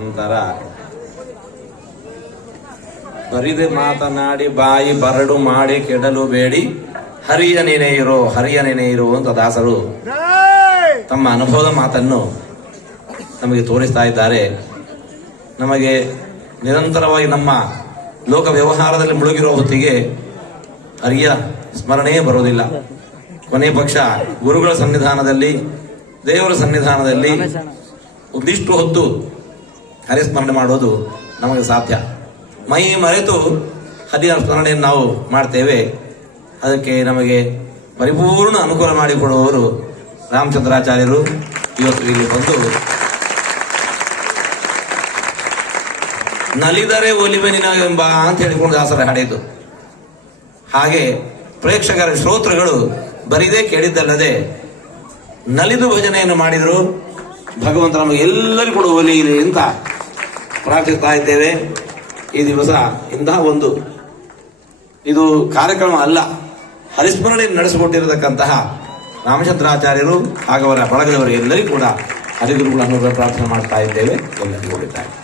ನಂತರ ಬರಿದೆ ಮಾತನಾಡಿ, ಬಾಯಿ ಬರಡು ಮಾಡಿ ಕೆಡಲು ಬೇಡಿ. ಹರಿಯ ನೆನೆ ಇರೋ, ಹರಿಯ ನೆನೆ ಇರು ಅಂತ ದಾಸರು ತಮ್ಮ ಅನುಭವದ ಮಾತನ್ನು ನಮಗೆ ತೋರಿಸ್ತಾ ಇದ್ದಾರೆ. ನಮಗೆ ನಿರಂತರವಾಗಿ ನಮ್ಮ ಲೋಕ ವ್ಯವಹಾರದಲ್ಲಿ ಮುಳುಗಿರುವ ಹೊತ್ತಿಗೆ ಹರಿಯ ಸ್ಮರಣೆಯೇ ಬರೋದಿಲ್ಲ ಕೊನೆ ಪಕ್ಷ ಗುರುಗಳ ಸನ್ನಿಧಾನದಲ್ಲಿ, ದೇವರ ಸನ್ನಿಧಾನದಲ್ಲಿ ಒಂದಿಷ್ಟು ಹೊತ್ತು ಹರಿಸ್ಮರಣೆ ಮಾಡೋದು ನಮಗೆ ಸಾಧ್ಯ. ಮೈ ಮರೆತು ಹದಿನಾರು ಸ್ಮರಣೆಯನ್ನು ನಾವು ಮಾಡ್ತೇವೆ. ಅದಕ್ಕೆ ನಮಗೆ ಪರಿಪೂರ್ಣ ಅನುಕೂಲ ಮಾಡಿಕೊಡುವವರು ರಾಮಚಂದ್ರಾಚಾರ್ಯರು. ಇವತ್ತು ಇಲ್ಲಿ ಬಂದು ನಲಿದರೆ ಒಲಿವೆ ಎಂಬ ಅಂತ ಹೇಳಿಕೊಂಡು ದಾಸರ ಹಾಡಿದ್ದು. ಹಾಗೆ ಪ್ರೇಕ್ಷಕರ ಶ್ರೋತೃಗಳು ಬರಿದೇ ಕೇಳಿದ್ದಲ್ಲದೆ ನಲಿದು ಭಜನೆಯನ್ನು ಮಾಡಿದರು. ಭಗವಂತ ನಮಗೆ ಎಲ್ಲರಿಗೂ ಕೂಡ ಇದೆ ಅಂತ ಪ್ರಾರ್ಥಿಸ್ತಾ ಇದ್ದೇವೆ. ಈ ದಿವಸ ಇಂತಹ ಒಂದು. ಇದು ಕಾರ್ಯಕ್ರಮ ಅಲ್ಲ, ಹರಿಸ್ಮರಣೆ ನಡೆಸಿಕೊಟ್ಟಿರತಕ್ಕಂತಹ ರಾಮಚಂದ್ರಾಚಾರ್ಯರು ಹಾಗೂ ಅವರ ಬಳಗದವರು ಎಲ್ಲರಿಗೂ ಕೂಡ ಹರಿಗುರುಗಳನ್ನು ಪ್ರಾರ್ಥನೆ ಮಾಡ್ತಾ ಇದ್ದೇವೆ. ಎಲ್ಲರಿಗೂ